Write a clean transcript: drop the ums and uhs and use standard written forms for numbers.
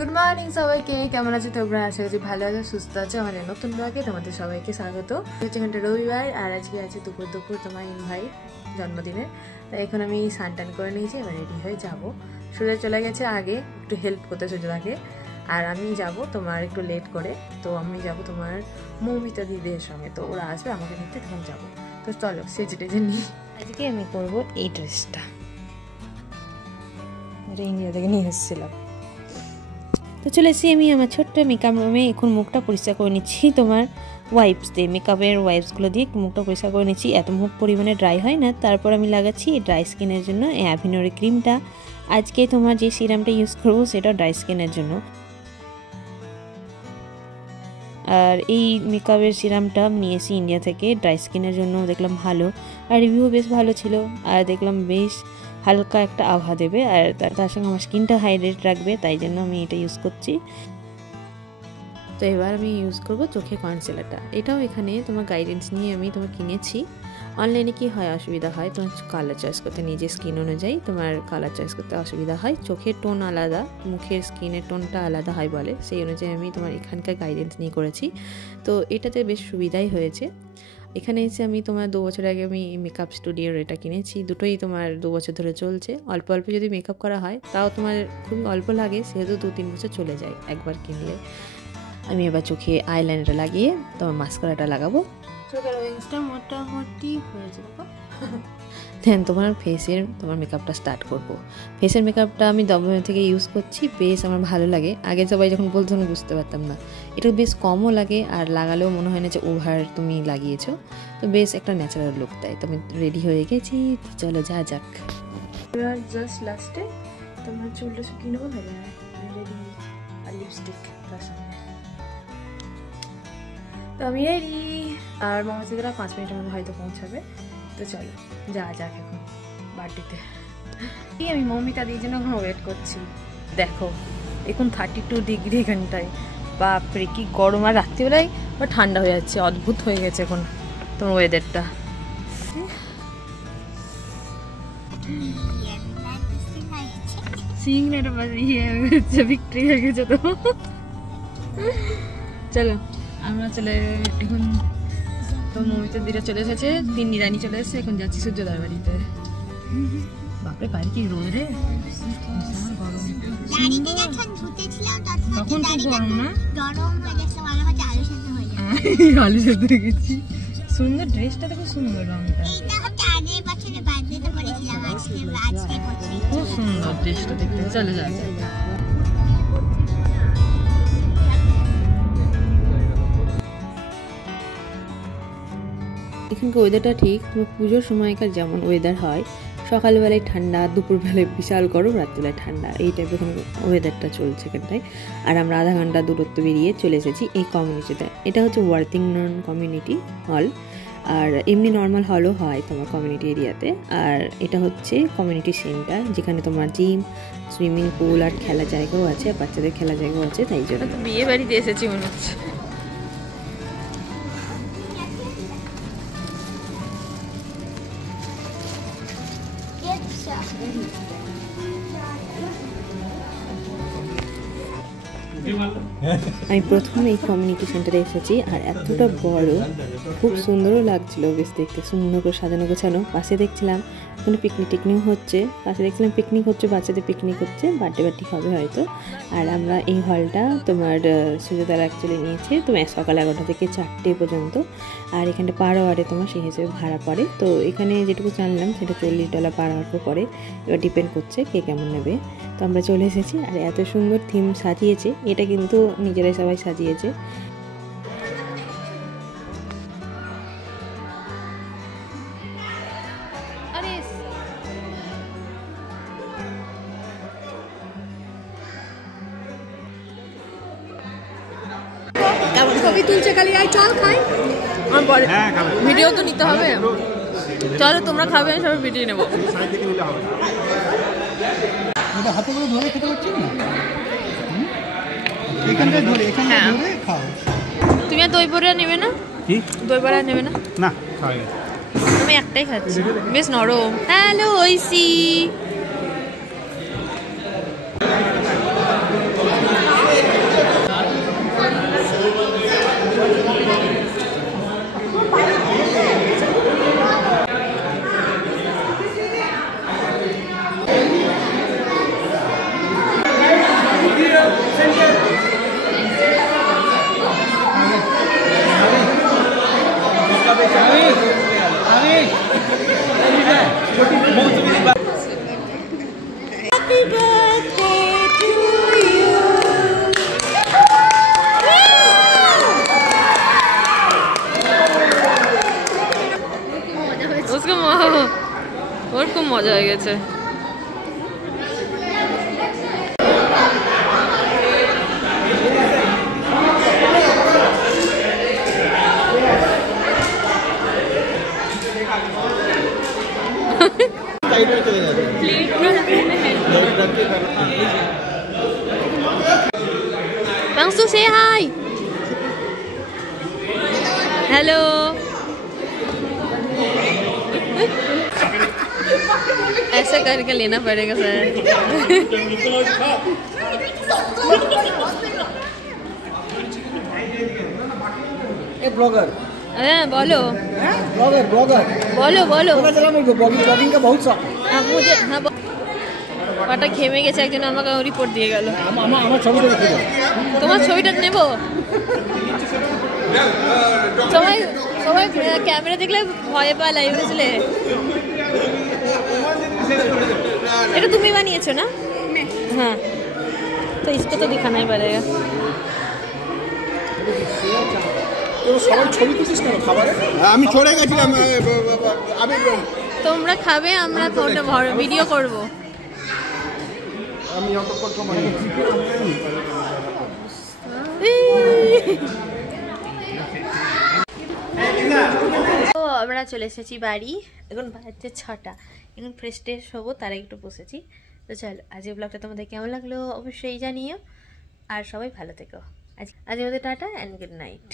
Good morning সবাইকে, কেমন আছো তোমরা? আশা করছি ভালো আছো, সুস্থ আছো। আমাদের নতুন ব্লগে তোমাদের সবাইকে স্বাগত। হচ্ছে এখানটা রবিবার আর আজকে আছে দুপুর তোমার ইনভাইট জন্মদিনে। তাই এখন আমি স্নান করে নিয়েছি, এবার রেডি হয়ে যাবো। সূর্য চলে গেছে আগে একটু হেল্প করতে সূর্যদাকে, আর আমি যাব তোমার একটু লেট করে। তো আমি যাব তোমার মৌমিতা দিদির সঙ্গে, তো ওরা আসবে আমাকে নিতে, তখন যাবো। তো চলো সেজে টেজে নিই। আজকে আমি করবো এই ড্রেসটা, এটা ইন্ডিয়া থেকে নিয়ে এসেছিলাম। তো চলে এসেছি আমি আমার ছোট্ট মেকআপ রুমে। এখন মুখটা পরিষ্কার করে নিচ্ছি তোমার ওয়াইপস দিয়ে, মেকআপের ওয়াইপসগুলো দিয়ে মুখটা পরিষ্কার করে নিচ্ছি। এত মুখ পরিমাণে ড্রাই হয় না। তারপর আমি লাগাচ্ছি ড্রাই স্কিনের জন্য অ্যাভিনোর ক্রিমটা। আজকে তোমার যে সিরামটা ইউজ করবো সেটা ড্রাই স্কিনের জন্য। আর এই মেকআপের সিরামটা নিয়েছি ইন্ডিয়া থেকে, ড্রাই স্কিনের জন্য। দেখলাম ভালো, আর রিভিউ বেশ ভালো ছিল, আর দেখলাম বেশ হালকা একটা আভা দেবে, আর তার সঙ্গে আমার স্কিনটা হাইড্রেট রাখবে, তাই জন্য আমি এটা ইউজ করছি। তো এবার আমি ইউজ করব চোখে কনসিলারটা। এটাও এখানে তোমার গাইডেন্স নিয়ে আমি তোমার কিনেছি। অনলাইনে কি হয়, অসুবিধা হয় তোমার কালার চয়েস করতে, নিজের স্কিন অনুযায়ী তোমার কালার চয়েস করতে অসুবিধা হয়। চোখের টোন আলাদা, মুখের স্কিনের টোনটা আলাদা হয় বলে, সেই অনুযায়ী আমি তোমার এখানকার গাইডেন্স নিয়ে করেছি। তো এটাতে বেশ সুবিধাই হয়েছে। এখানে এসে আমি তোমার 2 বছর আগে আমি মেকআপ স্টুডিওর এটা কিনেছি। দুটোই তোমার 2 বছর ধরে চলছে। অল্প অল্প যদি মেকআপ করা হয় তাও তোমার খুব অল্প লাগে, সেহেতু 2-3 বছর চলে যায় একবার কিনলে। আমি এবার চোখে আইলাইনারটা লাগিয়ে তোমার মাস্কারাটা লাগাবো। চোখের উইংসটা মোটামুটি হয়ে যাবে। দেন তোমার ফেসের মেকআপটা স্টার্ট করবো। ফেসের মেকআপটা আমি দমদম থেকে ইউজ করছি, বেশ আমার ভালো লাগে। আগে সবাই যখন বলতো আমি বুঝতে পারতাম না, এটা বেশ কমও লাগে, আর লাগালেও মনে হয় না যে ওভার তুমি লাগিয়েছো। তো বেশ একটা ন্যাচারাল লুক দেয়। তো আমি রেডি হয়ে গেছি, চলো যা যাক। এবার জাস্ট লাস্টে তোমার চুলটা শুকিয়ে নেবো, ভালো রেডি, আর লিপস্টিক তার সঙ্গে। তো আমি রেডি, আর মহাসিদরা 5 মিনিটের মধ্যে হয়তো পৌঁছাবে। তো চলো যা যাক এখন বার্থডেতে। আমি মৌমিতা দিদির জন্য এখন ওয়েট করছি। দেখো এখন 32 ডিগ্রি এখানটায়, বাপরে কি গরম। আর রাত্রিবেলায় ঠান্ডা হয়ে যাচ্ছে, অদ্ভুত হয়ে গেছে এখন তোমার ওয়েদারটা। বিক্রি হয়ে গেছে তো। চলো আমরা চলে, এখন তো মৌমিতার দিদা চলে এসেছে, তিন্নি রানী চলে এসেছে, এখন যাচ্ছি সূর্যদার বাড়িতে। বাপরে বাইরে কি রোদ রে, তখন খুব গরম না, আলু সেদ্ধ হয়ে গেছি। সুন্দর ড্রেসটা দেখো, সুন্দর রংটা, খুব সুন্দর ড্রেসটা দেখতে। চলে যা এখানকার ওয়েদারটা ঠিক তোমার পুজোর সময়কার যেমন ওয়েদার হয়, সকালবেলায় ঠান্ডা, দুপুরবেলায় বিশাল গরম, রাত্রিবেলায় ঠান্ডা, এই টাইপের এখন ওয়েদারটা চলছে এখানটায়। আর আমরা আধা ঘন্টা দূরত্ব বেরিয়ে চলে এসেছি এই কমিউনিটিতে। এটা হচ্ছে ওয়ার্কিং নন কমিউনিটি হল, আর এমনি নর্মাল হলও হয় তোমার কমিউনিটি এরিয়াতে। আর এটা হচ্ছে কমিউনিটি সেন্টার, যেখানে তোমার জিম, সুইমিং পুল আর খেলার জায়গাও আছে, আর বাচ্চাদের খেলার জায়গাও আছে। তাই জন্য বিয়ে বাড়িতে এসেছি মনে হচ্ছে। আমি প্রথমে এই কমিউনিটি সেন্টারে এসেছি, আর এতটা বড়, খুব সুন্দরও লাগছিল বেশ দেখতে, সুন্দর করে সাজানো গোছানো। পাশে দেখছিলাম কোনো পিকনিক হচ্ছে, পাশে দেখছিলাম পিকনিক হচ্ছে, বাচ্চাদের পিকনিক হচ্ছে, বার্থডে হবে হয়তো। আর আমরা এই হলটা তোমার সূর্যদার অ্যাকচুয়ালি নিয়েছে তোমার সকাল 11টা থেকে 4টে পর্যন্ত। আর এখানটা পার আওয়ারে তোমার সেই হিসেবে ভাড়া পড়ে। তো এখানে যেটুকু জানলাম সেটা $40 পার আওয়ার পড়ে, এবার ডিপেন্ড করছে কে কেমন নেবে। তো আমরা চলে এসেছি, আর এত সুন্দর থিম সাজিয়েছে, এটা কিন্তু নিজেরাই সবাই সাজিয়েছে। ছবি তুলছে খালি, আর চল খাই, ভিডিও তো নিতে হবে। চলো তোমরা খাবে, সবাই ভিডিও নেবো। হাতে করে ধরে খেতে পারছি না, এখানটা ধরে খাও। তুমি আর দই বড়া নেবে না? দই বড়া নেবে না? না, আমি একটাই খাচ্ছি, বেশ নরম। হ্যালো ঐশী, গেছে। Bangsu, say hi. Hello. ऐसा करके लेना पड़ेगा सर। ब्लॉगर बोलो ब्लॉगर ब्लॉगर बोलो बोलो चला मेरे को ब्लॉगिंग का बहुत शौक मुझे हाँ পাটা খেমে গেছে একজন আমাকে রিপোর্ট দিয়ে গেল আমার ছবিটা দেখে দাও তোমার ছবিটা নেব সবাই সবাই ক্যামেরা দেখলে ভয় পায় লাইভ বুঝলে এটা তুমি বানিয়েছো না हाँ तो इसको तो दिखाना ही पड़ेगा সবাই ছবি তুলছিস কেন খাবারে আমি ছড়ে গেছিলাম আমি তোমরা খাবে আমরা ফটো ভিডিও করব আমি অতক্ষণ সময় তো আমরা চলে এসেছি বাড়ি এখন বাজছে 6টা এখন ফ্রেশ ট্রেশ হবো তারা একটু বসেছি তো চলো আজকের ব্লগটা তোমাদের কেমন লাগলো অবশ্যই জানিও আর সবাই ভালো থেকো আজ আমাদের টাটা অ্যান্ড গুড নাইট